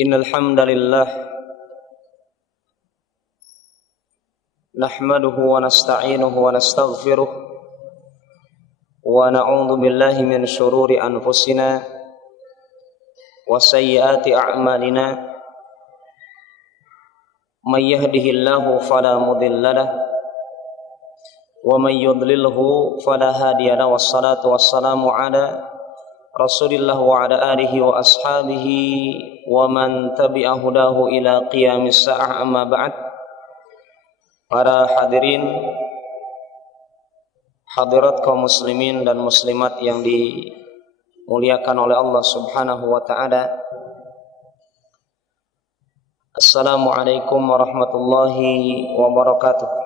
Innal hamdalillah nahmaduhu wa nasta'inuhu wa nastaghfiruh wa na'udzu billahi min shururi anfusina wa sayyiati a'malina may yahdihillahu fala mudilla lahu wa may yudlilhu fala hadiya lahu wassalatu wassalamu ala Rasulillah wa ala alihi wa ashabihi wa man tabi'a hudahu ila qiyamis sa'ah, amma ba'd. Para hadirin hadirat kaum muslimin dan muslimat yang dimuliakan oleh Allah Subhanahu wa taala. Assalamualaikum warahmatullahi wabarakatuh.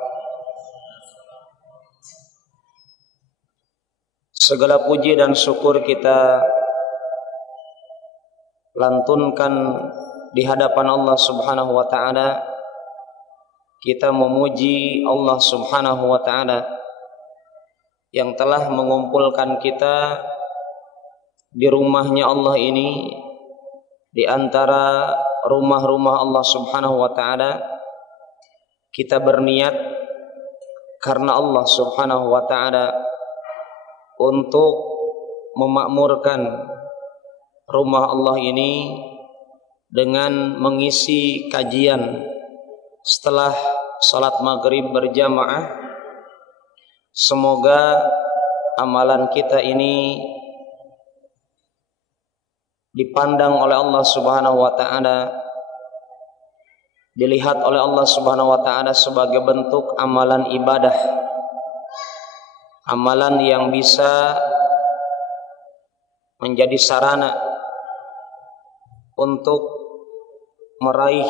Segala puji dan syukur kita lantunkan di hadapan Allah Subhanahu wa taala. Kita memuji Allah Subhanahu wa taala yang telah mengumpulkan kita di rumahnya Allah ini, di antara rumah-rumah Allah Subhanahu wa taala. Kita berniat karena Allah Subhanahu wa taala untuk memakmurkan rumah Allah ini dengan mengisi kajian setelah salat maghrib berjamaah. Semoga amalan kita ini dipandang oleh Allah Subhanahu wa taala, dilihat oleh Allah Subhanahu wa taala sebagai bentuk amalan ibadah, amalan yang bisa menjadi sarana untuk meraih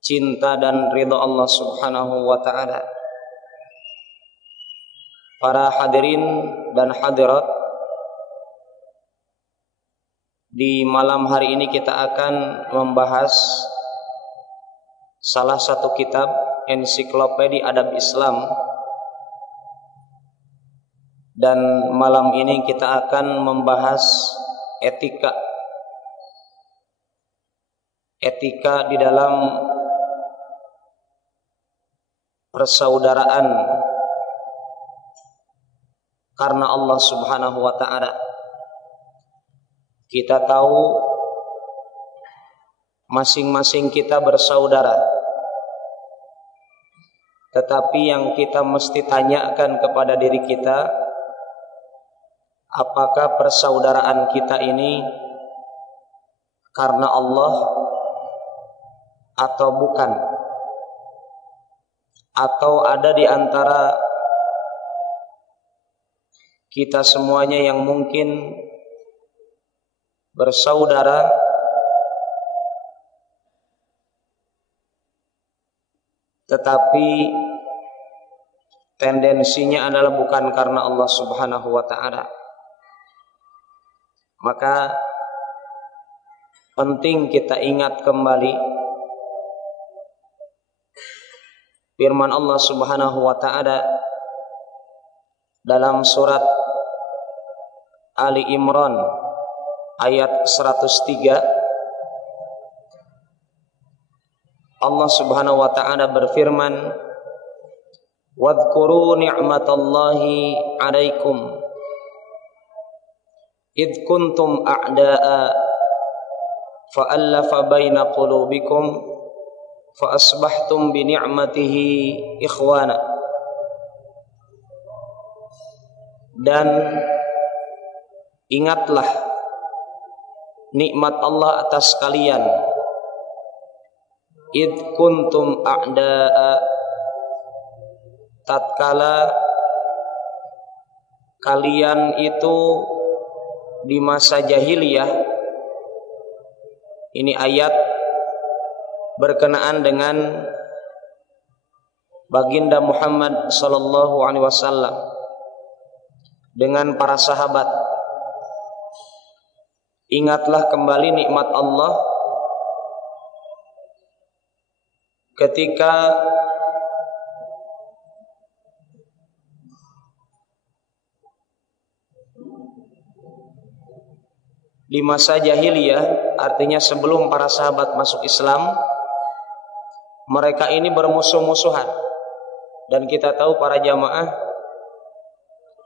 cinta dan ridha Allah Subhanahu wa taala. Para hadirin dan hadirat, di malam hari ini kita akan membahas salah satu kitab ensiklopedia adab Islam. Dan malam ini kita akan membahas etika di dalam persaudaraan karena Allah Subhanahu wa taala. Kita tahu masing-masing kita bersaudara, tetapi yang kita mesti tanyakan kepada diri kita, apakah persaudaraan kita ini karena Allah atau bukan? Atau ada di antara kita semuanya yang mungkin bersaudara tetapi tendensinya adalah bukan karena Allah Subhanahu wa taala. Maka penting kita ingat kembali firman Allah Subhanahu wa taala dalam surat Ali Imran ayat 103. Allah Subhanahu wa taala berfirman, "Wadhkuru ni'matallahi 'alaikum id kuntum a'da'a fa'allafa baina qulubikum fa asbahtum bi ni'matihi ikhwana." Dan ingatlah nikmat Allah atas kalian, id kuntum a'da'a, tatkala kalian itu di masa jahiliyah. Ini ayat berkenaan dengan baginda Muhammad sallallahu alaihi wasallam dengan para sahabat. Ingatlah kembali nikmat Allah ketika di masa jahiliyah artinya sebelum para sahabat masuk Islam, mereka ini bermusuh-musuhan. Dan kita tahu para jamaah,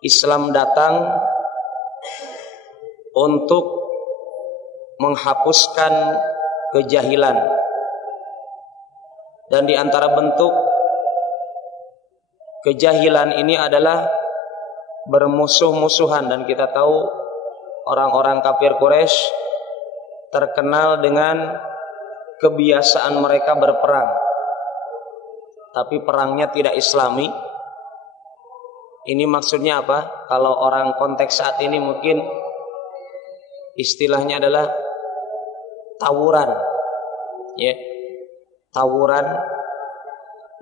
Islam datang untuk menghapuskan kejahilan. Dan di antara bentuk kejahilan ini adalah bermusuh-musuhan. Dan kita tahu orang-orang kafir Quraisy terkenal dengan kebiasaan mereka berperang, tapi perangnya tidak Islami. Ini maksudnya apa? Kalau orang konteks saat ini mungkin istilahnya adalah tawuran, ya, tawuran.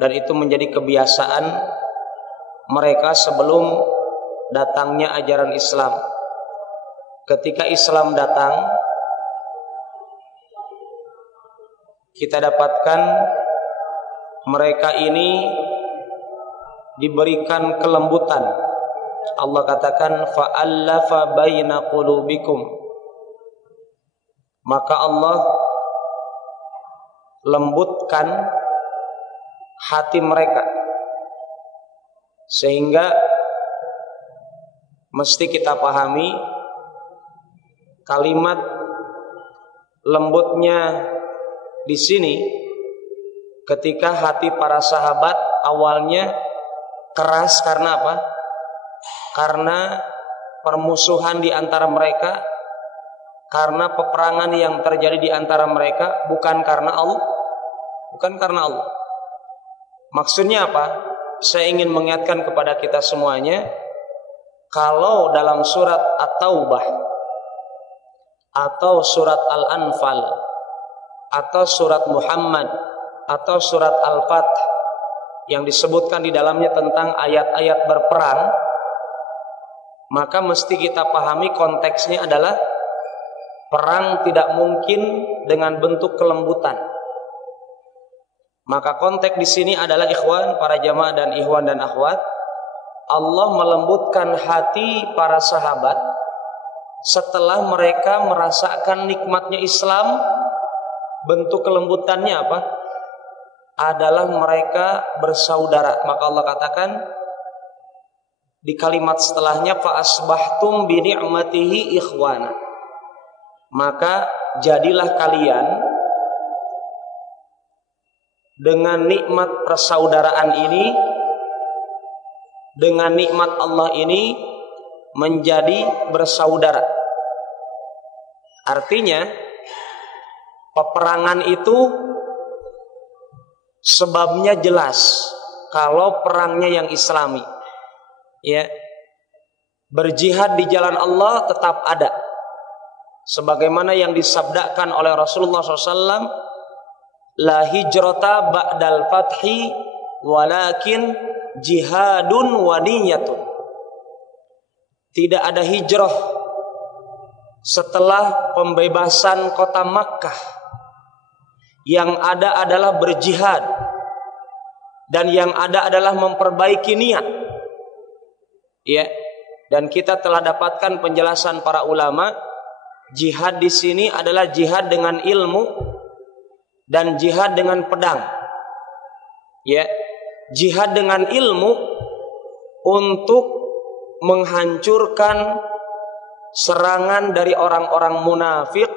Dan itu menjadi kebiasaan mereka sebelum datangnya ajaran Islam. Ketika Islam datang, kita dapatkan mereka ini diberikan kelembutan. Allah katakan fa'allafa baina qulubikum, maka Allah lembutkan hati mereka, sehingga mesti kita pahami kalimat lembutnya di sini ketika hati para sahabat awalnya keras. Karena apa? Karena permusuhan di antara mereka, karena peperangan yang terjadi di antara mereka, bukan karena Allah. Bukan karena Allah. Maksudnya apa? Saya ingin mengingatkan kepada kita semuanya, kalau dalam surat At-Taubah atau surat Al-Anfal atau surat Muhammad atau surat Al-Fath yang disebutkan di dalamnya tentang ayat-ayat berperang, maka mesti kita pahami konteksnya adalah perang tidak mungkin dengan bentuk kelembutan. Maka konteks di sini adalah ikhwan, para jamaah dan ikhwan dan akhwat, Allah melembutkan hati para sahabat setelah mereka merasakan nikmatnya Islam. Bentuk kelembutannya apa? Adalah mereka bersaudara. Maka Allah katakan di kalimat setelahnya, fa asbahtum bi ni'matihi ikhwana, maka jadilah kalian dengan nikmat persaudaraan ini, dengan nikmat Allah ini menjadi bersaudara. Artinya peperangan itu sebabnya jelas kalau perangnya yang Islami, ya. Berjihad di jalan Allah tetap ada, sebagaimana yang disabdakan oleh Rasulullah SAW, la hijrata ba'dal fathi walakin jihadun wa niyatun. Tidak ada hijrah setelah pembebasan kota Makkah. Yang ada adalah berjihad, dan yang ada adalah memperbaiki niat, ya. Dan kita telah dapatkan penjelasan para ulama, jihad di sini adalah jihad dengan ilmu dan jihad dengan pedang, ya. Jihad dengan ilmu untuk menghancurkan serangan dari orang-orang munafik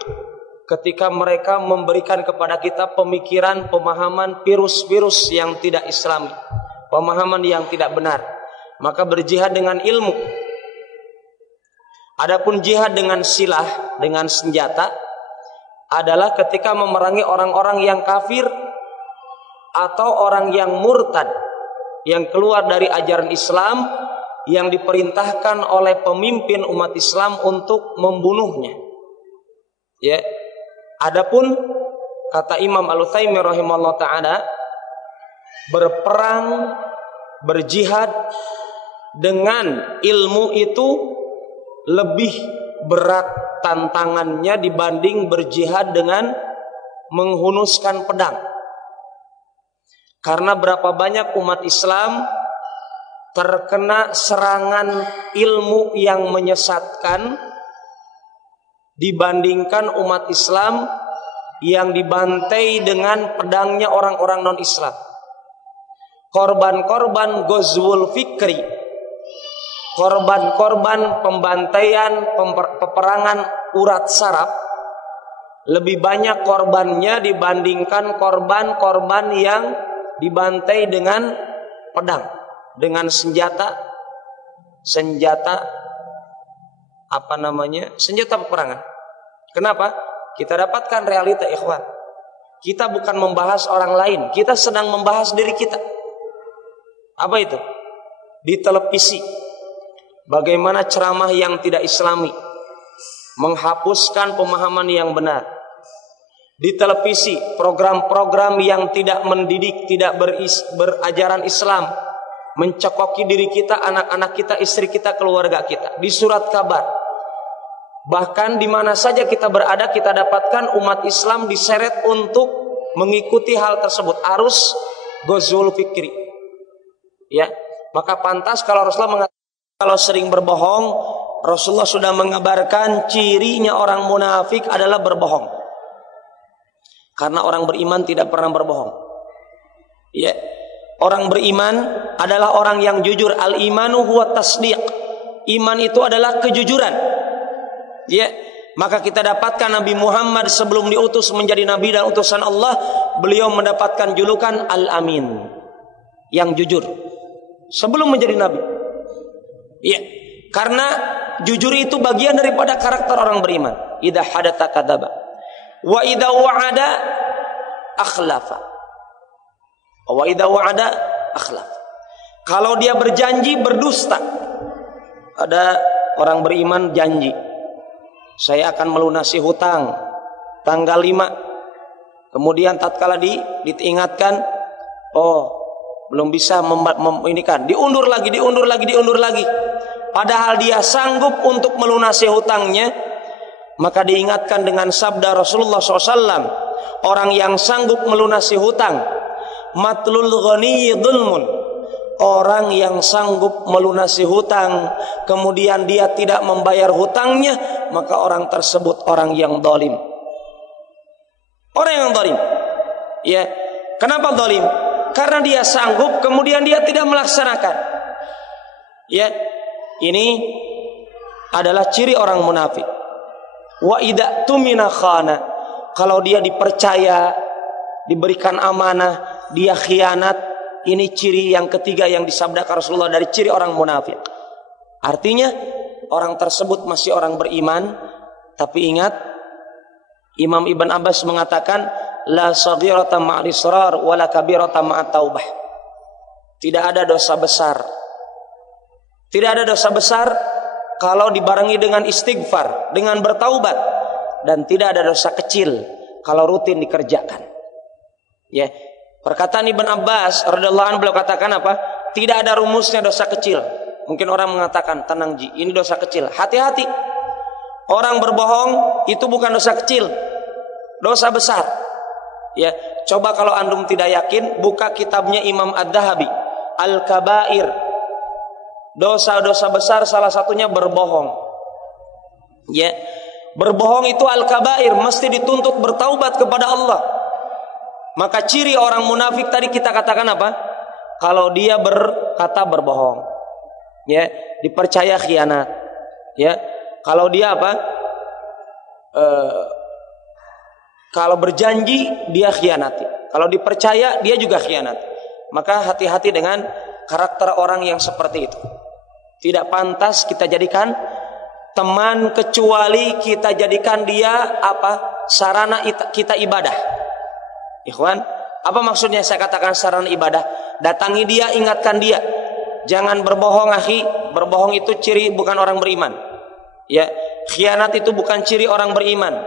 ketika mereka memberikan kepada kita pemikiran, pemahaman, virus-virus yang tidak Islami, pemahaman yang tidak benar. Maka berjihad dengan ilmu. Adapun jihad dengan silah, dengan senjata, adalah ketika memerangi orang-orang yang kafir atau orang yang murtad, yang keluar dari ajaran Islam, yang diperintahkan oleh pemimpin umat Islam untuk membunuhnya, ya. Adapun kata Imam Al-Utsaimin rahimahullah ta'ala, berperang, berjihad dengan ilmu itu lebih berat tantangannya dibanding berjihad dengan menghunuskan pedang. Karena berapa banyak umat Islam terkena serangan ilmu yang menyesatkan dibandingkan umat Islam yang dibantai dengan pedangnya orang-orang non-Islam. Korban-korban Ghazwul Fikri, korban-korban pembantaian, peperangan urat saraf, lebih banyak korbannya dibandingkan korban-korban yang dibantai dengan pedang, dengan senjata senjata peperangan. Kenapa? Kita dapatkan realita, ikhwan. Kita bukan membahas orang lain, kita sedang membahas diri kita. Apa itu? Di televisi, bagaimana ceramah yang tidak islami menghapuskan pemahaman yang benar. Di televisi, program-program yang tidak mendidik, tidak berajaran Islam, mencekoki diri kita, anak-anak kita, istri kita, keluarga kita. Di surat kabar, bahkan di mana saja kita berada, kita dapatkan umat Islam diseret untuk mengikuti hal tersebut, arus Ghazwul Fikri. Ya, maka pantas kalau Rasulullah mengatakan kalau sering berbohong, Rasulullah sudah mengabarkan cirinya orang munafik adalah berbohong. Karena orang beriman tidak pernah berbohong. Ya, orang beriman adalah orang yang jujur. Al-imanu huwa tasdiq. Iman itu adalah kejujuran. Ya, maka kita dapatkan Nabi Muhammad sebelum diutus menjadi nabi dan utusan Allah, beliau mendapatkan julukan Al-Amin, yang jujur. Sebelum menjadi nabi. Iya, karena jujur itu bagian daripada karakter orang beriman. Idza hadatsa kadzaba wa idza wa'ada akhlafa. Wa idza wa'ada akhlaf. Kalau dia berjanji berdusta. Ada orang beriman janji, saya akan melunasi hutang tanggal 5. Kemudian tatkala diingatkan, oh belum bisa diundur lagi. Padahal dia sanggup untuk melunasi hutangnya. Maka diingatkan dengan sabda Rasulullah SAW, orang yang sanggup melunasi hutang, matlul ghani dhulmun, orang yang sanggup melunasi hutang kemudian dia tidak membayar hutangnya, maka orang tersebut orang yang zalim. Orang yang zalim. Ya, kenapa zalim? Karena dia sanggup kemudian dia tidak melaksanakan. Ya, ini adalah ciri orang munafik. Wa idza tumina khana, kalau dia dipercaya, diberikan amanah, dia khianat. Ini ciri yang ketiga yang disabdakan Rasulullah dari ciri orang munafik. Artinya orang tersebut masih orang beriman, tapi ingat, Imam Ibn Abbas mengatakan la saghirata ma'al israr wa la kabirata ma'at taubah. Tidak ada dosa besar. Tidak ada dosa besar kalau dibarengi dengan istighfar, dengan bertaubat, dan tidak ada dosa kecil kalau rutin dikerjakan. Ya, perkataan Ibn Abbas radhiyallahu anhu, beliau katakan apa? Tidak ada rumusnya dosa kecil. Mungkin orang mengatakan, tenang Ji, ini dosa kecil. Hati-hati. Orang berbohong itu bukan dosa kecil, dosa besar. Ya, coba kalau antum tidak yakin, buka kitabnya Imam Ad-Dhahabi, Al-Kabair. Dosa-dosa besar salah satunya berbohong. Ya, berbohong itu Al-Kabair, mesti dituntut bertaubat kepada Allah. Maka ciri orang munafik tadi kita katakan apa? Kalau dia berkata berbohong, ya, dipercaya khianat, ya. Kalau dia apa? Kalau berjanji dia khianati. Kalau dipercaya dia juga khianati. Maka hati-hati dengan karakter orang yang seperti itu. Tidak pantas kita jadikan teman, kecuali kita jadikan dia apa? Sarana kita ibadah. Ikhwan, apa maksudnya saya katakan sarana ibadah? Datangi dia, ingatkan dia. Jangan berbohong, akhi. Berbohong itu ciri bukan orang beriman. Ya, khianat itu bukan ciri orang beriman.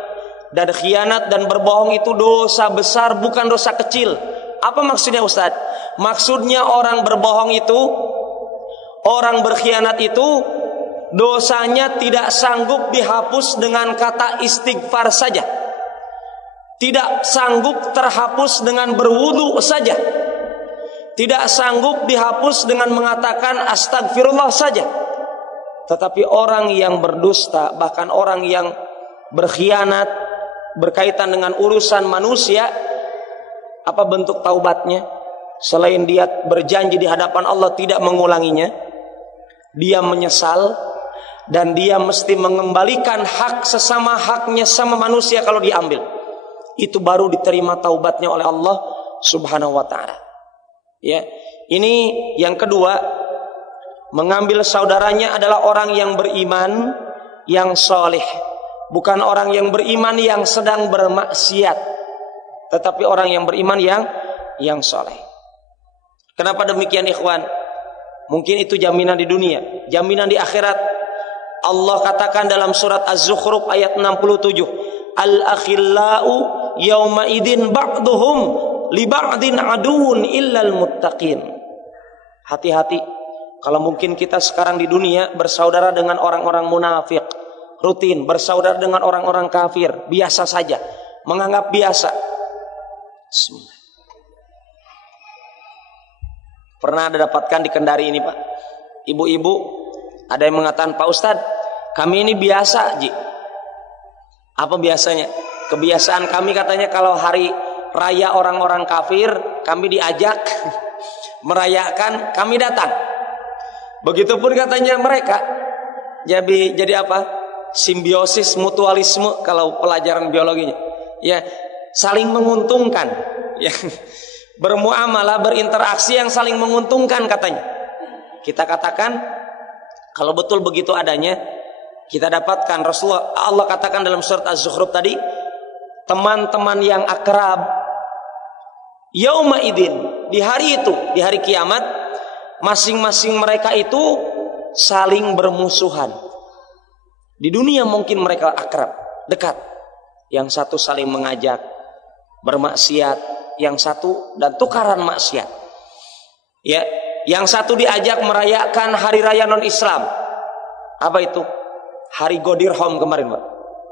Dan khianat dan berbohong itu dosa besar, bukan dosa kecil. Apa maksudnya Ustaz? Maksudnya orang berbohong itu, orang berkhianat itu, dosanya tidak sanggup dihapus dengan kata istighfar saja. Tidak sanggup terhapus dengan berwudu saja. Tidak sanggup dihapus dengan mengatakan astagfirullah saja. Tetapi orang yang berdusta, bahkan orang yang berkhianat, berkaitan dengan urusan manusia, apa bentuk taubatnya? Selain dia berjanji di hadapan Allah tidak mengulanginya, dia menyesal dan dia mesti mengembalikan hak sesama haknya sama manusia kalau diambil. Itu baru diterima taubatnya oleh Allah Subhanahu wa taala. Ya, ini yang kedua, mengambil saudaranya adalah orang yang beriman, yang soleh, bukan orang yang beriman yang sedang bermaksiat, tetapi orang yang beriman yang soleh. Kenapa demikian ikhwan? Mungkin itu jaminan di dunia, jaminan di akhirat. Allah katakan dalam surat Az-Zukhruf ayat 67, al-akhillau yawma idin ba'duhum li ba'din aduun illal muttaqin. Hati-hati kalau mungkin kita sekarang di dunia bersaudara dengan orang-orang munafik, rutin bersaudara dengan orang-orang kafir, biasa saja, menganggap biasa. Bismillah. Pernah ada dapatkan di Kendari ini Pak, ibu-ibu ada yang mengatakan, Pak Ustadz, kami ini biasa Ji. Apa biasanya? Kebiasaan kami katanya kalau hari raya orang-orang kafir, kami diajak merayakan, kami datang. Begitupun katanya mereka. Jadi apa? Simbiosis mutualisme kalau pelajaran biologinya. Ya, saling menguntungkan. Ya, bermuamalah, berinteraksi yang saling menguntungkan katanya. Kita katakan kalau betul begitu adanya, kita dapatkan Rasulullah, Allah katakan dalam surat Az-Zukhruf tadi, teman-teman yang akrab yauma idin, di hari itu, di hari kiamat, masing-masing mereka itu saling bermusuhan. Di dunia mungkin mereka akrab, dekat. Yang satu saling mengajak bermaksiat, yang satu dan tukaran maksiat. Ya, yang satu diajak merayakan hari raya non-Islam. Apa itu? Hari Godirham kemarin, Pak.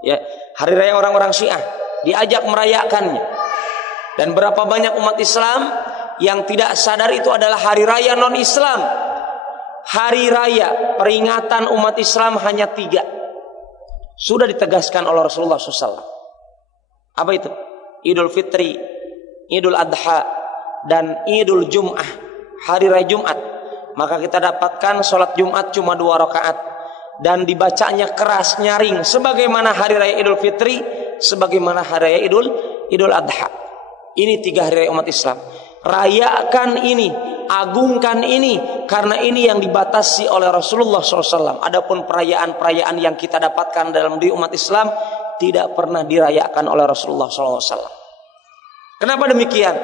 Ya, hari raya orang-orang Syiah, diajak merayakannya. Dan berapa banyak umat Islam yang tidak sadar itu adalah hari raya non-Islam. Hari raya peringatan umat Islam hanya 3. Sudah ditegaskan oleh Rasulullah SAW. Apa itu? Idul Fitri, Idul Adha, dan Idul Jum'ah, hari raya Jumat. Maka kita dapatkan sholat Jumat cuma 2 rakaat dan dibacanya keras, nyaring, sebagaimana hari raya Idul Fitri, sebagaimana hari raya Idul Adha. Ini 3 hari raya umat Islam. Rayakan ini, agungkan ini, karena ini yang dibatasi oleh Rasulullah SAW. Adapun perayaan-perayaan yang kita dapatkan dalam diri umat Islam tidak pernah dirayakan oleh Rasulullah SAW. Kenapa demikian?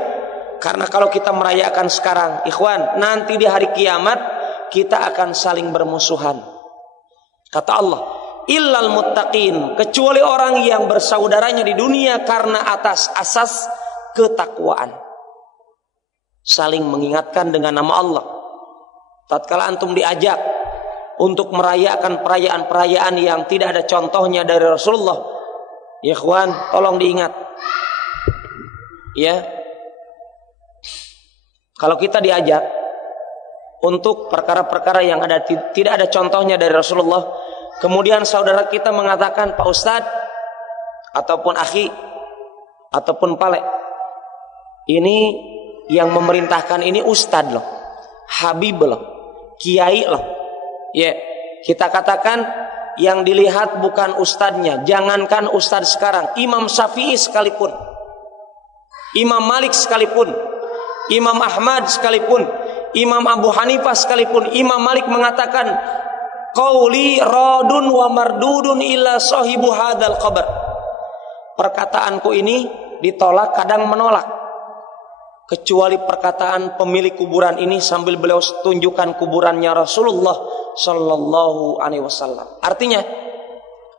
Karena kalau kita merayakan sekarang, ikhwan, nanti di hari kiamat kita akan saling bermusuhan. Kata Allah, illal muttaqin, kecuali orang yang bersaudaranya di dunia karena atas asas ketakwaan. Saling mengingatkan dengan nama Allah. Tatkala antum diajak untuk merayakan perayaan-perayaan yang tidak ada contohnya dari Rasulullah, ya ikhwan, tolong diingat. Ya, kalau kita diajak untuk perkara-perkara yang tidak ada contohnya dari Rasulullah, kemudian saudara kita mengatakan, Pak Ustadz, ataupun akhi, ataupun Pale, ini yang memerintahkan ini Ustadz loh, Habib loh, Kiai loh. Ya, kita katakan yang dilihat bukan ustadznya. Jangankan ustadz sekarang, Imam Syafi'i sekalipun, Imam Malik sekalipun, Imam Ahmad sekalipun, Imam Abu Hanifah sekalipun, Imam Malik mengatakan, qauli radun wa mardudun illa sahibu hadal qabr. Perkataanku ini ditolak, kadang menolak, kecuali perkataan pemilik kuburan ini, sambil beliau tunjukkan kuburannya Rasulullah Sallallahu Alaihi Wasallam. Artinya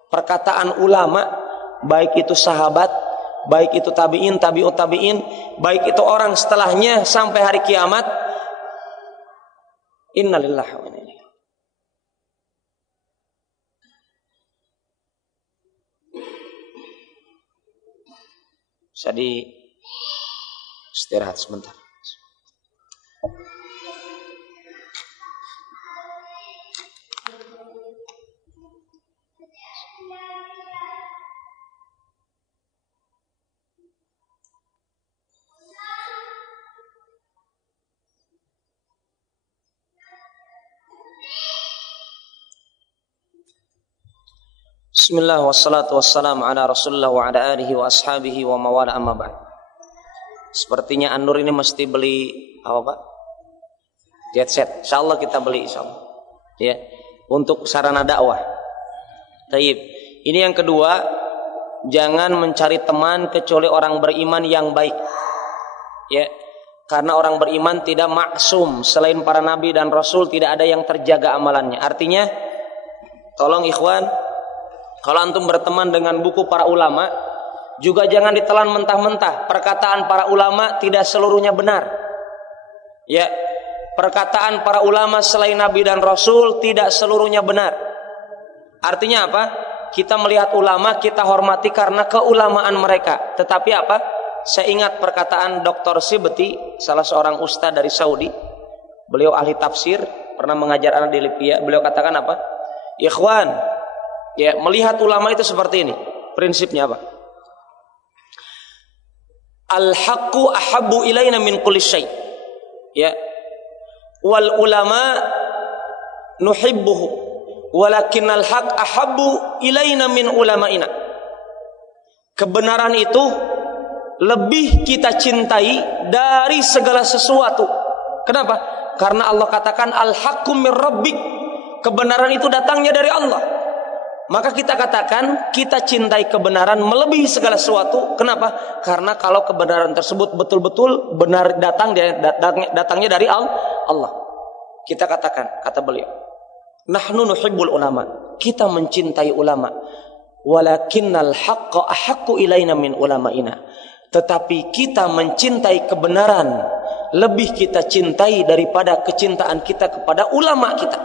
perkataan ulama, baik itu sahabat, baik itu tabiin, tabiut tabiin, baik itu orang setelahnya sampai hari kiamat, innalillahi wa inna ilaihi. Bisa di istirahat sebentar. Bismillah wassalatu wassalamu ala Rasulullah wa ala alihi wa ashabihi wa mawala amma ba'd. Sepertinya An-Nur ini mesti beli apa Pak? Jet set. Insyaallah kita beli insyaallah. Ya, untuk sarana dakwah. Taib. Ini yang kedua, jangan mencari teman kecuali orang beriman yang baik. Ya. Karena orang beriman tidak maksum, selain para nabi dan rasul tidak ada yang terjaga amalannya. Artinya, tolong ikhwan, kalau antum berteman dengan buku para ulama, juga jangan ditelan mentah-mentah. Perkataan para ulama tidak seluruhnya benar. Ya, perkataan para ulama selain nabi dan rasul tidak seluruhnya benar. Artinya apa? Kita melihat ulama, kita hormati karena keulamaan mereka. Tetapi apa? Saya ingat perkataan Dr. Sibti, salah seorang ustaz dari Saudi. Beliau ahli tafsir, pernah mengajar anak di Libya. Beliau katakan apa? Ikhwan, ya, melihat ulama itu seperti ini. Prinsipnya apa? Al-haqqu ahabbu ilaina min kulli syai'. Ya. Wal ulama nuhibbuhu, walakinnal haqq ahabbu ilaina min ulama'ina. Kebenaran itu lebih kita cintai dari segala sesuatu. Kenapa? Karena Allah katakan al-haqqu mir rabbik. Kebenaran itu datangnya dari Allah. Maka kita katakan kita cintai kebenaran melebihi segala sesuatu. Kenapa? Karena kalau kebenaran tersebut betul-betul benar datangnya dari Allah. Kita katakan, kata beliau, nahnu nuhibbul ulama. Kita mencintai ulama. Walakinnal haqqa ahaqqu ilaina min ulama'ina. Tetapi kita mencintai kebenaran lebih kita cintai daripada kecintaan kita kepada ulama kita,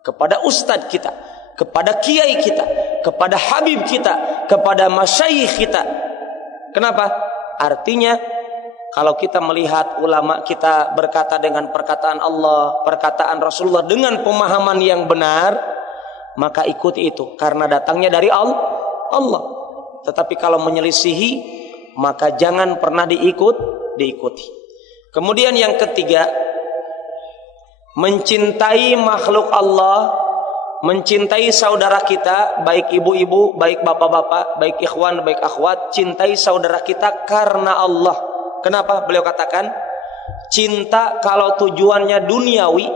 kepada ustadz kita, kepada kiai kita, kepada habib kita, kepada masyayikh kita. Kenapa? Artinya kalau kita melihat ulama kita berkata dengan perkataan Allah, perkataan Rasulullah dengan pemahaman yang benar, maka ikuti itu karena datangnya dari Allah. Tetapi kalau menyelisihi, maka jangan pernah diikuti. Kemudian yang ketiga, mencintai makhluk Allah, mencintai saudara kita, baik ibu-ibu, baik bapak-bapak, baik ikhwan, baik akhwat, cintai saudara kita karena Allah. Kenapa? Beliau katakan, cinta kalau tujuannya duniawi,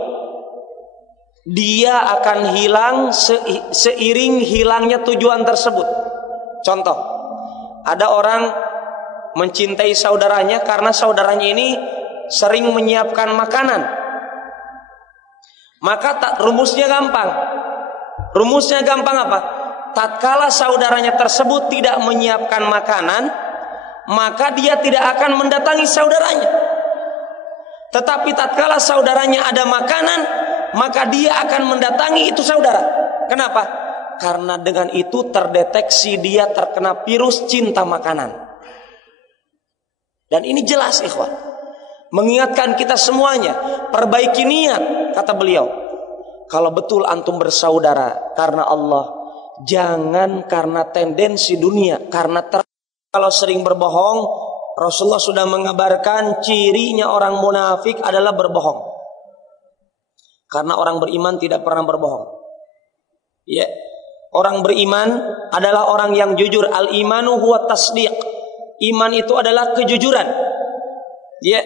dia akan hilang seiring hilangnya tujuan tersebut. Contoh, ada orang mencintai saudaranya karena saudaranya ini sering menyiapkan makanan. Maka rumusnya gampang. Rumusnya gampang apa? Tatkala saudaranya tersebut tidak menyiapkan makanan, maka dia tidak akan mendatangi saudaranya. Tetapi tatkala saudaranya ada makanan, maka dia akan mendatangi itu saudara. Kenapa? Karena dengan itu terdeteksi dia terkena virus cinta makanan. Dan ini jelas ikhwan, mengingatkan kita semuanya, perbaiki niat, kata beliau. Kalau betul antum bersaudara karena Allah, jangan karena tendensi dunia, karena kalau sering berbohong, Rasulullah sudah mengabarkan cirinya orang munafik adalah berbohong. Karena orang beriman tidak pernah berbohong. Ya, orang beriman adalah orang yang jujur. Al-imanu huwa tasdiq. Iman itu adalah kejujuran. Ya,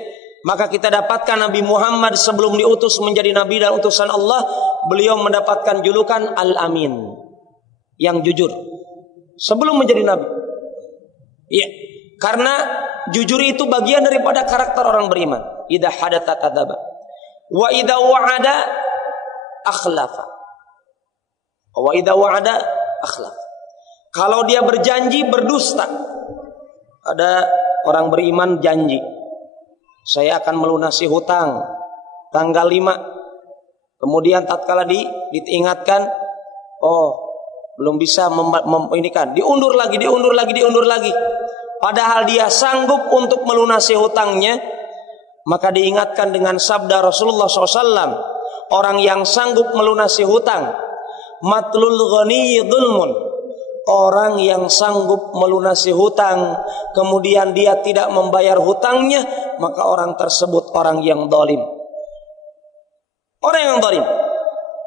maka kita dapatkan Nabi Muhammad sebelum diutus menjadi nabi dan utusan Allah, beliau mendapatkan julukan Al-Amin, yang jujur sebelum menjadi nabi. Ya, karena jujur itu bagian daripada karakter orang beriman. Idza hadatsa kadzaba wa idza wa'ada akhlafa. Wa idza wa'ada akhlafa. Kalau dia berjanji berdusta. Ada orang beriman janji, saya akan melunasi hutang tanggal 5. Kemudian tatkala diingatkan, oh belum bisa diundur lagi. Padahal dia sanggup untuk melunasi hutangnya, maka diingatkan dengan sabda Rasulullah SAW, orang yang sanggup melunasi hutang, matlul ghani dzulmun. Orang yang sanggup melunasi hutang, kemudian dia tidak membayar hutangnya, maka orang tersebut orang yang zalim. Orang yang zalim.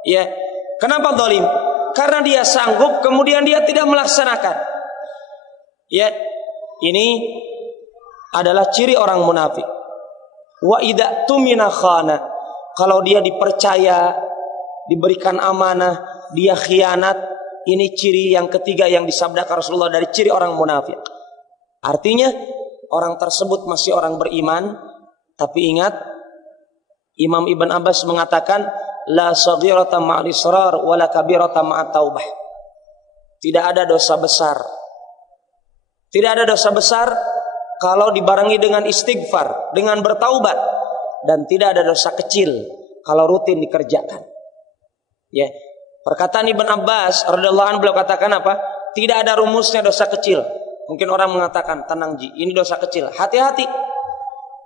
Ya, kenapa zalim? karena dia sanggup kemudian dia tidak melaksanakan. Ya, ini adalah ciri orang munafik. Wa idza tumina khana. Kalau dia dipercaya, diberikan amanah, dia khianat. Ini ciri yang ketiga yang disabdakan Rasulullah dari ciri orang munafik. Artinya orang tersebut masih orang beriman, tapi ingat, Imam Ibn Abbas mengatakan la saghirata ma'al israr wa la kabirata ma'at taubah. Tidak ada dosa besar. Tidak ada dosa besar kalau dibarengi dengan istighfar, dengan bertaubat, dan tidak ada dosa kecil kalau rutin dikerjakan. Ya, perkataan Ibn Abbas radhiyallahu anhu, beliau katakan apa? Tidak ada rumusnya dosa kecil. Mungkin orang mengatakan, tenang Ji, ini dosa kecil. Hati-hati.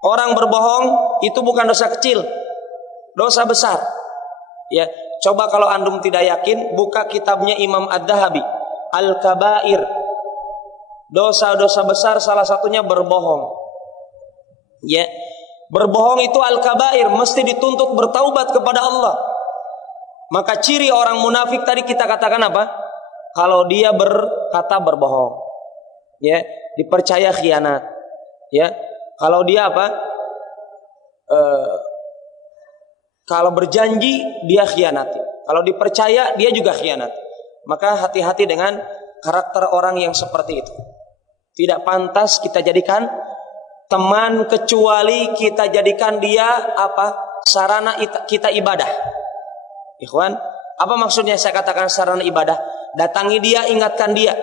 Orang berbohong itu bukan dosa kecil, dosa besar. Ya, coba kalau antum tidak yakin, buka kitabnya Imam Ad-Dhahabi, Al-Kabair. Dosa-dosa besar salah satunya berbohong. Ya, berbohong itu Al-Kabair, mesti dituntut bertaubat kepada Allah. Maka ciri orang munafik tadi kita katakan apa? Kalau dia berkata berbohong, ya, dipercaya khianat, ya. Kalau dia apa? Kalau berjanji dia khianati. Kalau dipercaya dia juga khianati. Maka hati-hati dengan karakter orang yang seperti itu. Tidak pantas kita jadikan teman kecuali kita jadikan dia apa? Sarana kita ibadah. Ikhwan, apa maksudnya saya katakan sarana ibadah? Datangi dia, ingatkan dia.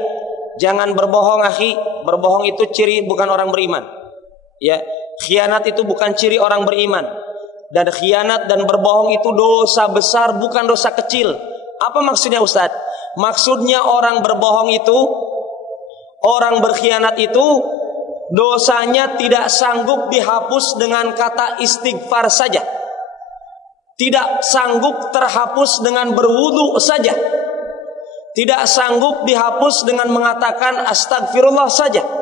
Jangan berbohong, akhi. Berbohong itu ciri bukan orang beriman. Ya, khianat itu bukan ciri orang beriman. Dan khianat dan berbohong itu dosa besar, bukan dosa kecil. Apa maksudnya Ustaz? Maksudnya orang berbohong itu, orang berkhianat itu dosanya tidak sanggup dihapus dengan kata istighfar saja. Tidak sanggup terhapus dengan berwudu saja. Tidak sanggup dihapus dengan mengatakan astagfirullah saja.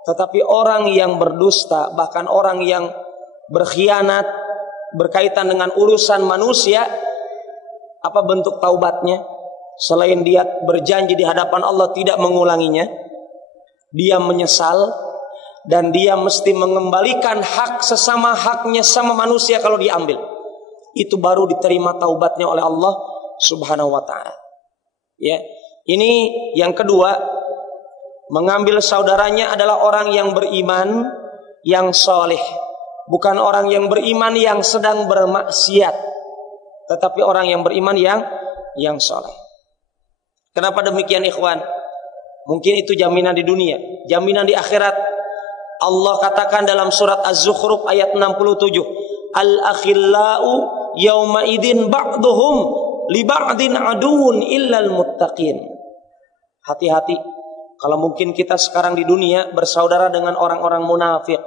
Tetapi orang yang berdusta, bahkan orang yang berkhianat berkaitan dengan urusan manusia, apa bentuk taubatnya? Selain dia berjanji di hadapan Allah tidak mengulanginya, dia menyesal dan dia mesti mengembalikan hak sesama haknya sama manusia kalau diambil. Itu baru diterima taubatnya oleh Allah Subhanahu wa taala. Ya, ini yang kedua. Mengambil saudaranya adalah orang yang beriman, yang soleh. Bukan orang yang beriman yang sedang bermaksiat, tetapi orang yang beriman yang soleh. Kenapa demikian ikhwan? Mungkin itu jaminan di dunia, jaminan di akhirat. Allah katakan dalam surat Az-Zukhruf ayat 67, Al-akhillau yawma idin ba'duhum li ba'din aduun illal muttaqin. Hati-hati. Kalau mungkin kita sekarang di dunia bersaudara dengan orang-orang munafik,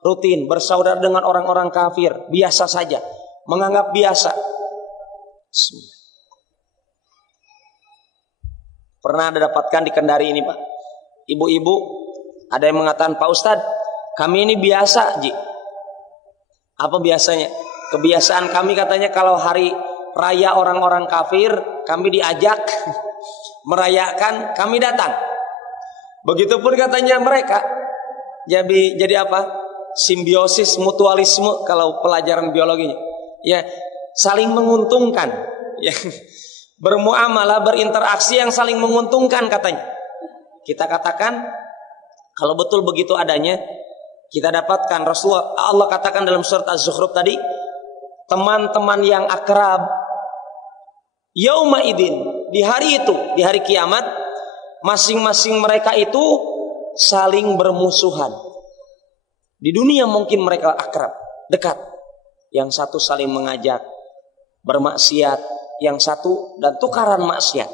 rutin bersaudara dengan orang-orang kafir, biasa saja, menganggap biasa. Pernah ada dapatkan di Kendari ini Pak, ibu-ibu ada yang mengatakan, Pak Ustadz, kami ini biasa Ji. Apa biasanya? Kebiasaan kami katanya kalau hari raya orang-orang kafir, kami diajak merayakan, kami datang. Begitupun katanya mereka. Jadi apa? Simbiosis mutualisme kalau pelajaran biologinya. Ya, saling menguntungkan. Ya. Bermuamalah, berinteraksi yang saling menguntungkan katanya. Kita katakan kalau betul begitu adanya, kita dapatkan Rasulullah, Allah katakan dalam surat Az-Zukhruf tadi, teman-teman yang akrab yauma idin, di hari itu, di hari kiamat, masing-masing mereka itu saling bermusuhan. Di dunia mungkin mereka akrab, dekat. Yang satu saling mengajak bermaksiat, yang satu dan tukaran maksiat.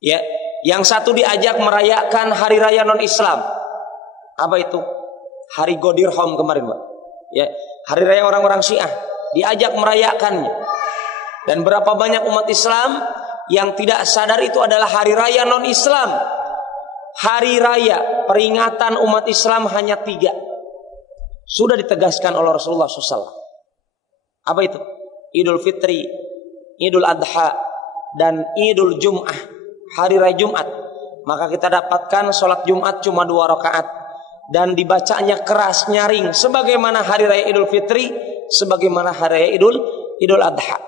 Ya, yang satu diajak merayakan hari raya non-Islam. Apa itu? Hari Godirham kemarin, Pak. Ya, hari raya orang-orang Syiah, diajak merayakannya. Dan berapa banyak umat Islam yang tidak sadar itu adalah hari raya non-Islam. Hari raya peringatan umat Islam hanya 3. Sudah ditegaskan oleh Rasulullah SAW. Apa itu? Idul Fitri, Idul Adha, dan Idul Jum'ah, hari raya Jumat, maka kita dapatkan sholat Jumat cuma 2 rakaat dan dibacanya keras nyaring sebagaimana hari raya Idul Fitri, sebagaimana hari raya Idul Adha.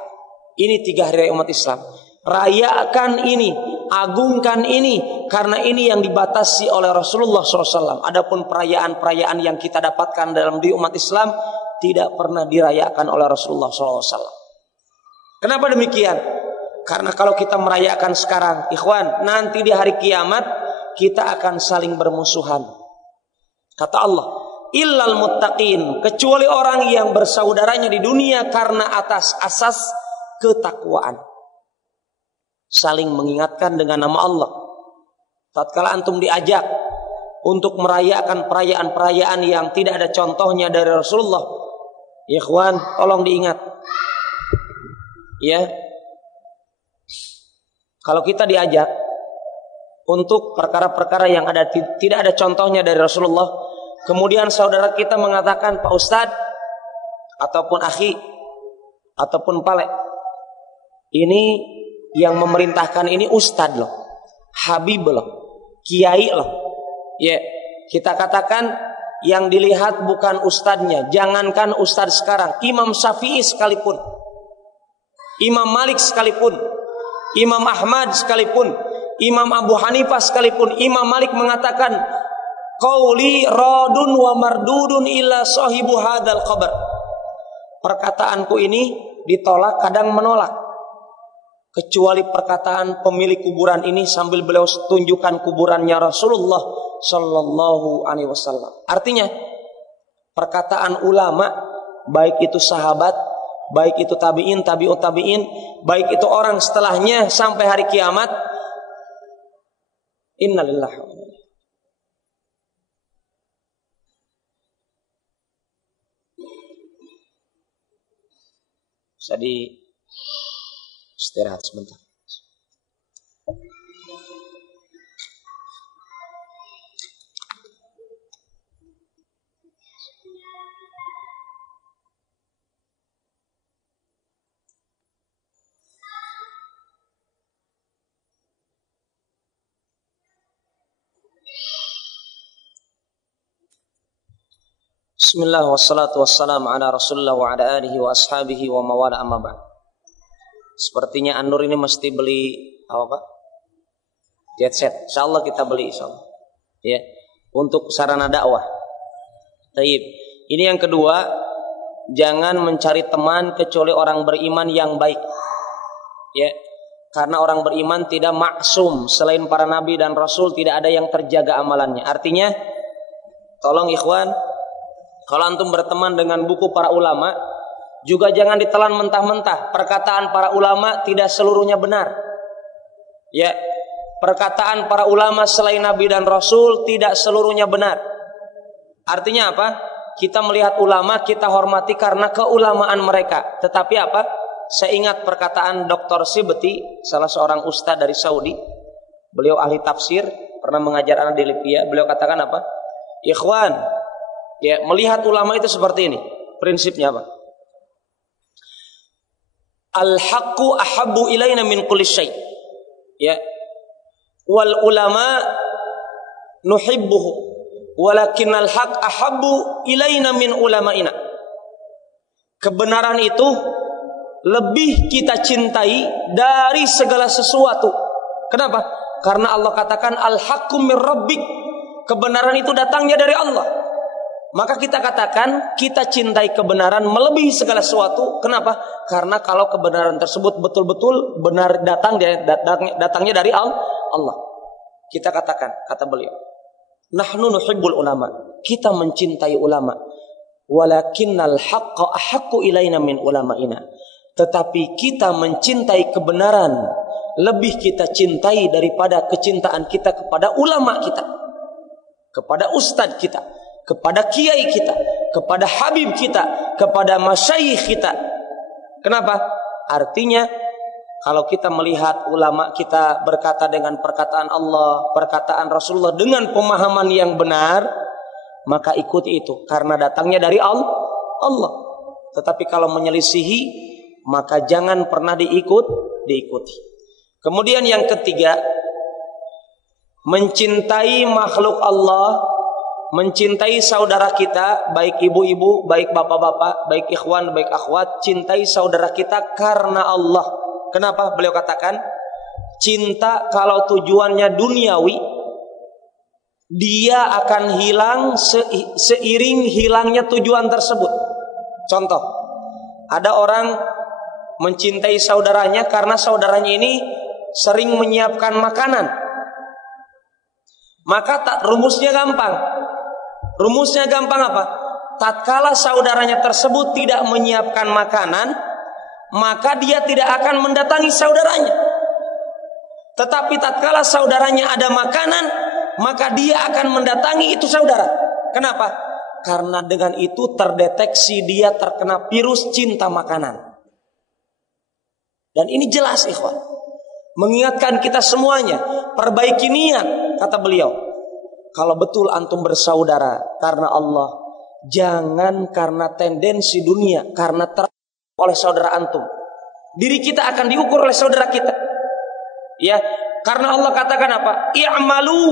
Ini 3 hari raya umat Islam. Rayakan ini, agungkan ini, karena ini yang dibatasi oleh Rasulullah SAW. Adapun perayaan-perayaan yang kita dapatkan dalam diri umat Islam tidak pernah dirayakan oleh Rasulullah SAW. Kenapa demikian? Karena kalau kita merayakan sekarang, ikhwan, nanti di hari kiamat kita akan saling bermusuhan. Kata Allah, illal muttaqin, kecuali orang yang bersaudaranya di dunia karena atas asas ketakwaan. Saling mengingatkan dengan nama Allah. Tatkala antum diajak untuk merayakan perayaan-perayaan yang tidak ada contohnya dari Rasulullah, ikhwan, tolong diingat. Ya. Kalau kita diajak untuk perkara-perkara yang tidak ada contohnya dari Rasulullah, kemudian saudara kita mengatakan, Pak Ustadz ataupun akhi ataupun palek, ini yang memerintahkan ini ustadz loh, habib loh, kiai loh. Ya, kita katakan yang dilihat bukan ustadznya. Jangankan ustadz sekarang, Imam Syafi'i sekalipun, Imam Malik sekalipun, Imam Ahmad sekalipun, Imam Abu Hanifah sekalipun, Imam Malik mengatakan, qauli radun wa mardudun illa sahibu hadzal qabr. Perkataanku ini ditolak kadang menolak, kecuali perkataan pemilik kuburan ini, sambil beliau tunjukkan kuburannya Rasulullah Sallallahu Alaihi Wasallam. Artinya perkataan ulama, baik itu sahabat, baik itu tabi'in, tabi'ut tabi'in, baik itu orang setelahnya sampai hari kiamat, innalillahi wa inna ilaihi. Jadi istirahat sebentar. Bismillah wassalatu wassalamu ala Rasulullah wa ala alihi wa ashabihi wa mawala amma ba'd. Sepertinya An-Nur ini mesti beli apa Pak? Jet set. Insyaallah kita beli insyaallah. Ya, untuk sarana dakwah. Baik. Ini yang kedua, jangan mencari teman kecuali orang beriman yang baik. Ya. Karena orang beriman tidak maksum, selain para nabi dan rasul tidak ada yang terjaga amalannya. Artinya, tolong ikhwan, kalau antum berteman dengan buku para ulama, juga jangan ditelan mentah-mentah. Perkataan para ulama tidak seluruhnya benar. Ya, perkataan para ulama selain Nabi dan Rasul tidak seluruhnya benar. Artinya apa? Kita melihat ulama, kita hormati karena keulamaan mereka. Tetapi apa? Saya ingat perkataan Dr. Sibti, salah seorang ustadz dari Saudi. Beliau ahli tafsir, pernah mengajar anak di Libya. Beliau katakan apa? Ikhwan, ya, melihat ulama itu seperti ini. Prinsipnya apa? Al-haqqu ahabbu ilaina min kulli syai'. Ya. Wal ulama nuhibbuhu walakinnal haqq ahabbu ilaina min ulama'ina. Kebenaran itu lebih kita cintai dari segala sesuatu. Kenapa? Karena Allah katakan al-haqqu mir rabbik. Kebenaran itu datangnya dari Allah. Maka kita katakan kita cintai kebenaran melebihi segala sesuatu. Kenapa? Karena kalau kebenaran tersebut betul-betul benar datangnya dari Allah. Kita katakan, kata beliau, nahnu nuhibbul ulama. Kita mencintai ulama. Walakinnal haqqa ahaqqu ilaina min ulama'ina. Tetapi kita mencintai kebenaran lebih kita cintai daripada kecintaan kita kepada ulama kita, kepada ustadz kita, kepada kiai kita, kepada habib kita, kepada masyayikh kita. Kenapa? Artinya kalau kita melihat ulama kita berkata dengan perkataan Allah, perkataan Rasulullah dengan pemahaman yang benar, maka ikuti itu karena datangnya dari Allah. Tetapi kalau menyelisihi, maka jangan pernah diikuti. Kemudian yang ketiga, mencintai makhluk Allah, mencintai saudara kita, baik ibu-ibu, baik bapak-bapak, baik ikhwan, baik akhwat, cintai saudara kita karena Allah. Kenapa? Beliau katakan, cinta kalau tujuannya duniawi, dia akan hilang seiring hilangnya tujuan tersebut. Contoh, ada orang mencintai saudaranya karena saudaranya ini sering menyiapkan makanan. Maka rumusnya gampang. Rumusnya gampang apa? Tatkala saudaranya tersebut tidak menyiapkan makanan, maka dia tidak akan mendatangi saudaranya. Tetapi tatkala saudaranya ada makanan, maka dia akan mendatangi itu saudara. Kenapa? Karena dengan itu terdeteksi dia terkena virus cinta makanan. Dan ini jelas ikhwan, mengingatkan kita semuanya, perbaiki niat, kata beliau. Kalau betul antum bersaudara karena Allah, jangan karena tendensi dunia, karena oleh saudara antum. Diri kita akan diukur oleh saudara kita. Ya, karena Allah katakan apa? I'malu,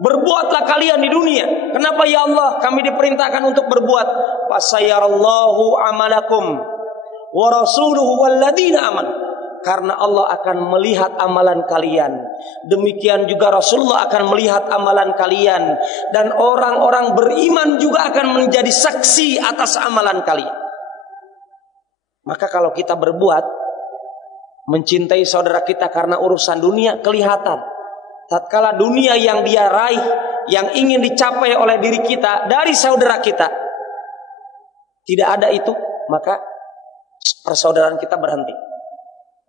berbuatlah kalian di dunia. Kenapa ya Allah? Kami diperintahkan untuk berbuat. Fasayarallahu amalakum wa rasuluhu walladzina amanu. Karena Allah akan melihat amalan kalian. Demikian juga Rasulullah akan melihat amalan kalian. Dan orang-orang beriman juga akan menjadi saksi atas amalan kalian. Maka kalau kita berbuat mencintai saudara kita karena urusan dunia, kelihatan. Tatkala dunia yang dia raih, yang ingin dicapai oleh diri kita dari saudara kita, tidak ada itu, maka persaudaraan kita berhenti.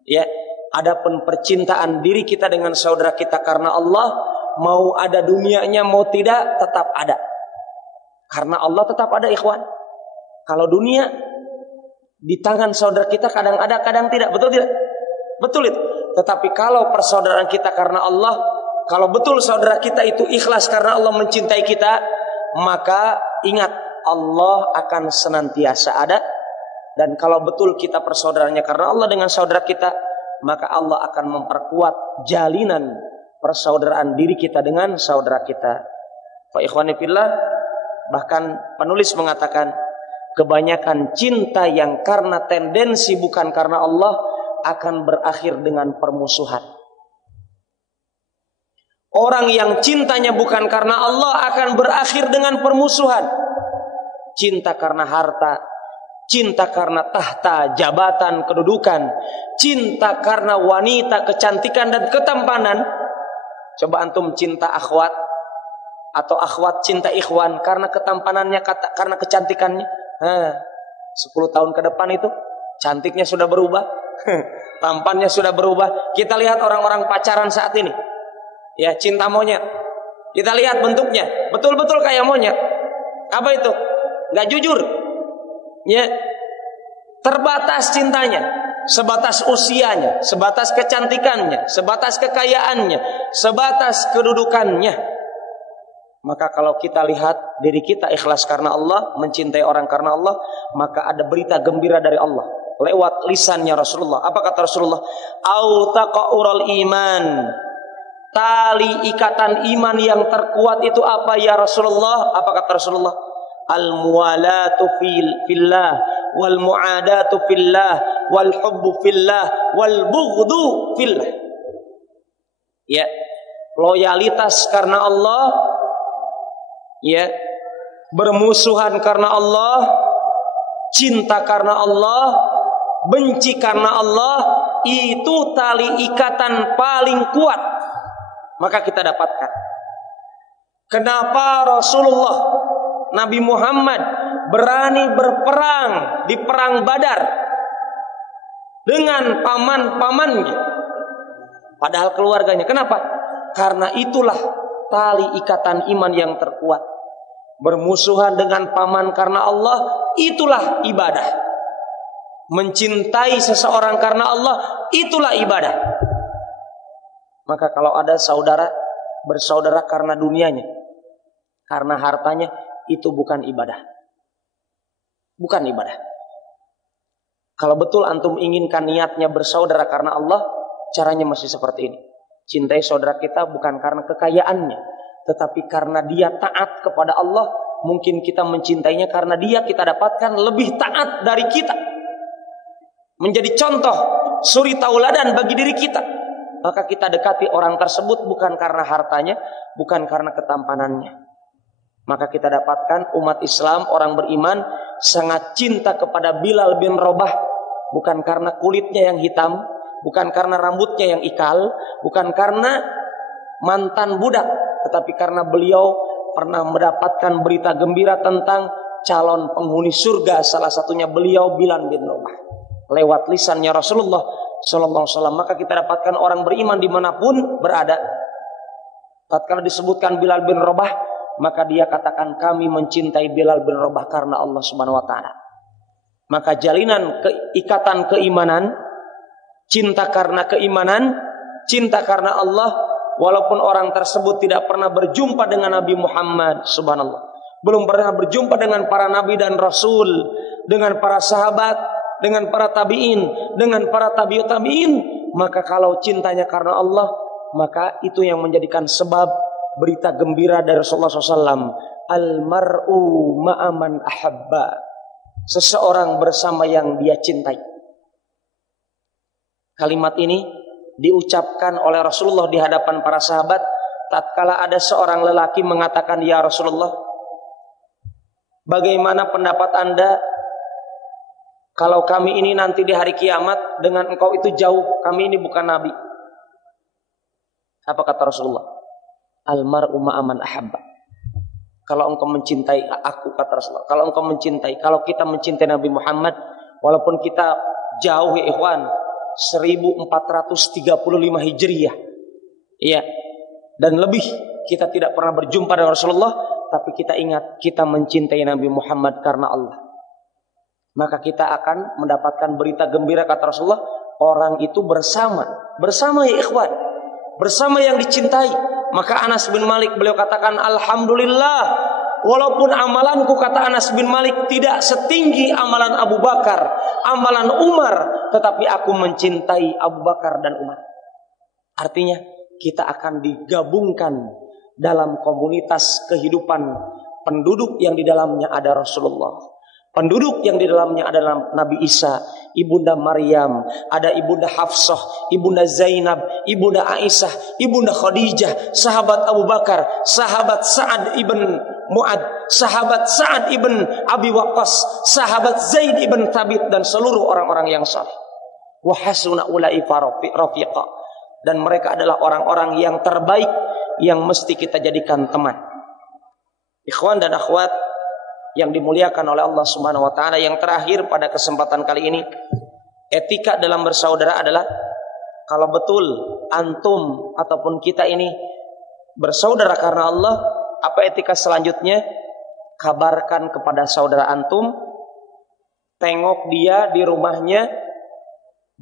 Ya, adapun percintaan diri kita dengan saudara kita karena Allah, mau ada dunianya mau tidak tetap ada. Karena Allah tetap ada ikhwan. Kalau dunia di tangan saudara kita kadang ada, kadang tidak, betul tidak? Betul itu. Tetapi kalau persaudaraan kita karena Allah, kalau betul saudara kita itu ikhlas karena Allah mencintai kita, maka ingat Allah akan senantiasa ada. Dan kalau betul kita persaudaranya karena Allah dengan saudara kita, maka Allah akan memperkuat jalinan persaudaraan diri kita dengan saudara kita. Fa ikhwani fillah, bahkan penulis mengatakan kebanyakan cinta yang karena tendensi bukan karena Allah akan berakhir dengan permusuhan. Orang yang cintanya bukan karena Allah akan berakhir dengan permusuhan. Cinta karena harta, cinta karena tahta, jabatan, kedudukan, cinta karena wanita, kecantikan dan ketampanan. Coba antum cinta akhwat atau akhwat cinta ikhwan karena ketampanannya, karena kecantikannya. 10 tahun ke depan itu cantiknya sudah berubah, tampannya sudah berubah. Kita lihat orang-orang pacaran saat ini, ya, cinta monyet. Kita lihat bentuknya, betul-betul kayak monyet. Apa itu? Gak jujur. Ya, terbatas cintanya, sebatas usianya, sebatas kecantikannya, sebatas kekayaannya, sebatas kedudukannya. Maka kalau kita lihat diri kita ikhlas karena Allah, mencintai orang karena Allah, maka ada berita gembira dari Allah lewat lisannya Rasulullah. Apa kata Rasulullah? Au taqaural iman. Tali ikatan iman yang terkuat itu apa ya Rasulullah? Apa kata Rasulullah? Al-muwalatu fillah, wal mu'adatu fillah, wal hubbu fillah, wal bughdu fillah. Ya, loyalitas karena Allah, ya, bermusuhan karena Allah, cinta karena Allah, benci karena Allah, itu tali ikatan paling kuat. Maka kita dapatkan. Kenapa Rasulullah Nabi Muhammad berani berperang di perang Badar dengan paman-pamannya, padahal keluarganya? Kenapa? Karena itulah tali ikatan iman yang terkuat. Bermusuhan dengan paman karena Allah, itulah ibadah. Mencintai seseorang karena Allah, itulah ibadah. Maka kalau ada saudara bersaudara karena dunianya, karena hartanya, itu bukan ibadah. Bukan ibadah. Kalau betul antum inginkan niatnya bersaudara karena Allah, caranya masih seperti ini. Cintai saudara kita bukan karena kekayaannya, tetapi karena dia taat kepada Allah. Mungkin kita mencintainya karena dia kita dapatkan lebih taat dari kita, menjadi contoh suri tauladan bagi diri kita. Maka kita dekati orang tersebut bukan karena hartanya, bukan karena ketampanannya. Maka kita dapatkan umat Islam, orang beriman sangat cinta kepada Bilal bin Rabah. Bukan karena kulitnya yang hitam, bukan karena rambutnya yang ikal, bukan karena mantan budak, tetapi karena beliau pernah mendapatkan berita gembira tentang calon penghuni surga. Salah satunya beliau Bilal bin Rabah lewat lisannya Rasulullah Sallallahu Alaihi Wasallam. Maka kita dapatkan orang beriman dimanapun berada, tatkala disebutkan Bilal bin Rabah, maka dia katakan kami mencintai Bilal bin Rabah karena Allah Subhanahu wa taala. Maka jalinan ikatan keimanan, cinta karena keimanan, cinta karena Allah, walaupun orang tersebut tidak pernah berjumpa dengan Nabi Muhammad, subhanallah, belum pernah berjumpa dengan para nabi dan rasul, dengan para sahabat, dengan para tabi'in, dengan para tabi'ut tabi'in, maka kalau cintanya karena Allah, maka itu yang menjadikan sebab berita gembira dari Rasulullah SAW. Al-mar'u ma'aman ahabba. Seseorang bersama yang dia cintai. Kalimat ini diucapkan oleh Rasulullah di hadapan para sahabat tatkala ada seorang lelaki mengatakan, "Ya Rasulullah, bagaimana pendapat Anda kalau kami ini nanti di hari kiamat dengan engkau itu jauh, kami ini bukan nabi?" Apa kata Rasulullah? Al-mar'u ma'aman ahabba. Kalau engkau mencintai aku, kata Rasulullah, kalau kita mencintai Nabi Muhammad, walaupun kita jauh ya ikhwan, 1435 Hijriyah, iya, dan lebih, kita tidak pernah berjumpa dengan Rasulullah, tapi kita ingat kita mencintai Nabi Muhammad karena Allah, maka kita akan mendapatkan berita gembira, kata Rasulullah, orang itu bersama ya ikhwan, bersama yang dicintai. Maka Anas bin Malik beliau katakan, alhamdulillah, walaupun amalanku, kata Anas bin Malik, tidak setinggi amalan Abu Bakar, amalan Umar, tetapi aku mencintai Abu Bakar dan Umar. Artinya kita akan digabungkan dalam komunitas kehidupan penduduk yang di dalamnya ada Rasulullah, penduduk yang di dalamnya adalah Nabi Isa, Ibunda Maryam, ada Ibunda Hafsah, Ibunda Zainab, Ibunda Aisyah, Ibunda Khadijah, sahabat Abu Bakar, sahabat Sa'ad ibn Mu'ad, sahabat Sa'ad ibn Abi Waqqas, sahabat Zaid ibn Thabit, dan seluruh orang-orang yang saleh. Wa hasuna ulaika rafiqa. Dan mereka adalah orang-orang yang terbaik yang mesti kita jadikan teman. Ikhwan dan akhwat yang dimuliakan oleh Allah Subhanahu wa taala, yang terakhir pada kesempatan kali ini, etika dalam bersaudara adalah kalau betul antum ataupun kita ini bersaudara karena Allah, apa etika selanjutnya? Kabarkan kepada saudara antum, tengok dia di rumahnya,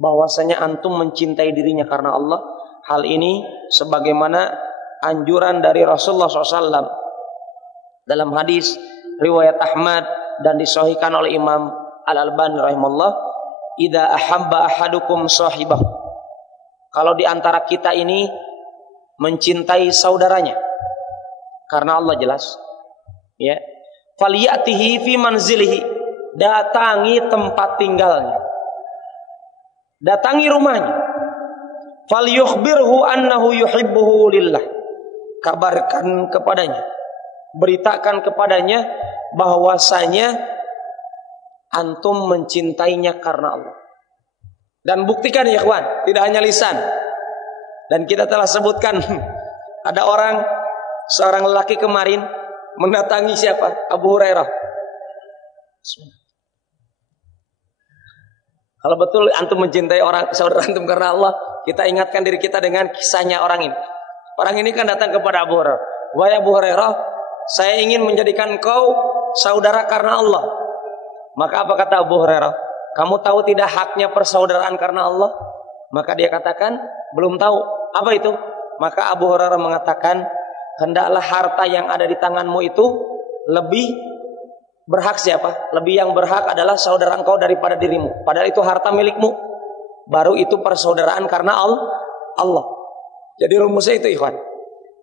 bahwasanya antum mencintai dirinya karena Allah. Hal ini sebagaimana anjuran dari Rasulullah SAW dalam hadis riwayat Ahmad dan disahihkan oleh Imam Al-Albani rahimahullah, idza ahabba ahadukum sahibahu, kalau di antara kita ini mencintai saudaranya karena Allah, jelas ya, falyatihi fi manzilihi, datangi tempat tinggalnya, datangi rumahnya, falyukhbirhu annahu yuhibbuhu lillah, kabarkan kepadanya, beritakan kepadanya bahwasanya antum mencintainya karena Allah. Dan buktikan ya ikhwan, tidak hanya lisan. Dan kita telah sebutkan ada seorang lelaki kemarin mendatangi siapa? Abu Hurairah. Kalau betul antum mencintai saudara antum karena Allah, kita ingatkan diri kita dengan kisahnya orang ini. Orang ini kan datang kepada Abu Hurairah. Wahai Abu Hurairah, saya ingin menjadikan kau saudara karena Allah. Maka apa kata Abu Hurairah? Kamu tahu tidak haknya persaudaraan karena Allah? Maka dia katakan, belum tahu. Apa itu? Maka Abu Hurairah mengatakan, hendaklah harta yang ada di tanganmu itu lebih berhak siapa? Lebih yang berhak adalah saudara engkau daripada dirimu. Padahal itu harta milikmu. Baru itu persaudaraan karena Allah. Allah. Jadi rumusnya itu ikhwan.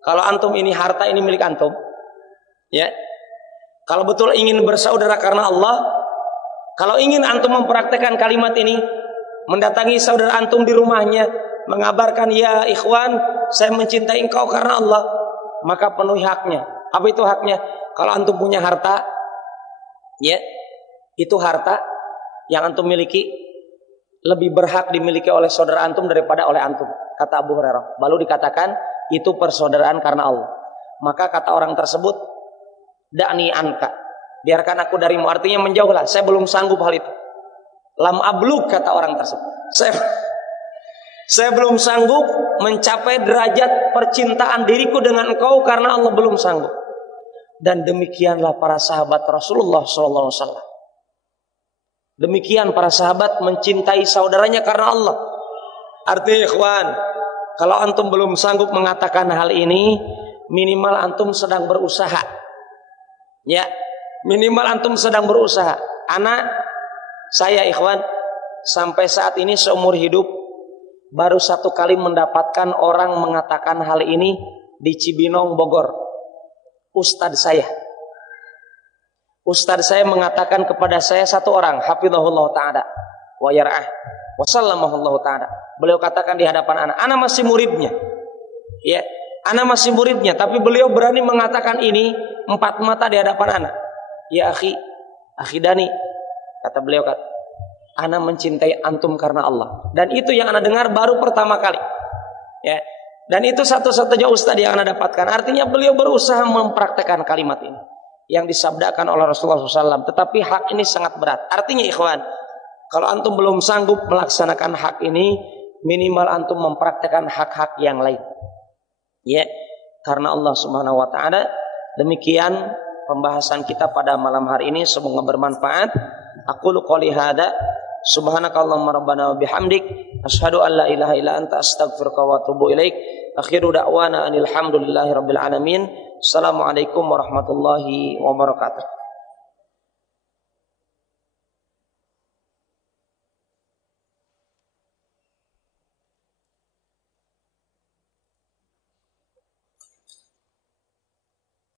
Kalau antum ini harta ini milik antum, ya. Kalau betul ingin bersaudara karena Allah, kalau ingin antum mempraktekkan kalimat ini, mendatangi saudara antum di rumahnya, mengabarkan ya ikhwan, saya mencintai engkau karena Allah, maka penuhi haknya. Apa itu haknya? Kalau antum punya harta, ya, itu harta yang antum miliki lebih berhak dimiliki oleh saudara antum daripada oleh antum, kata Abu Hurairah. Lalu dikatakan itu persaudaraan karena Allah. Maka kata orang tersebut, da'ni anka, biarkan aku darimu. Artinya menjauhlah, saya belum sanggup hal itu. Lam ablug, kata orang tersebut, saya belum sanggup mencapai derajat percintaan diriku dengan engkau karena Allah, belum sanggup. Dan demikianlah para sahabat Rasulullah SAW. Demikian para sahabat mencintai saudaranya karena Allah. Artinya ikhwan, kalau antum belum sanggup mengatakan hal ini, minimal antum sedang berusaha. Ya, minimal antum sedang berusaha. Saya ikhwan, sampai saat ini seumur hidup baru 1 kali mendapatkan orang mengatakan hal ini di Cibinong, Bogor. Ustadz saya mengatakan kepada saya, 1 orang, hafizahullah ta'ala wa yar'ah wa sallamahullah ta'ala. Beliau katakan di hadapan anak masih muridnya. Ya, anak masih muridnya, tapi beliau berani mengatakan ini 4 mata di hadapan anak. Ya akhi Dani, kata beliau, anak mencintai antum karena Allah. Dan itu yang anak dengar baru pertama kali. Ya. Dan itu satu-satunya ustadz yang anak dapatkan. Artinya beliau berusaha mempraktekkan kalimat ini yang disabdakan oleh Rasulullah SAW. Tetapi hak ini sangat berat. Artinya ikhwan, kalau antum belum sanggup melaksanakan hak ini, minimal antum mempraktekkan hak-hak yang lain. Ya, karena Allah Subhanahu wa taala. Demikian pembahasan kita pada malam hari ini, semoga bermanfaat. Aqulu qouli hadza, subhanakallahumma rabbana wa bihamdik, asyhadu an la ilaha illa anta, astaghfiruka wa atubu ilaik. Akhiru da'wana anil hamdulillahi rabbil alamin. Assalamualaikum warahmatullahi wabarakatuh.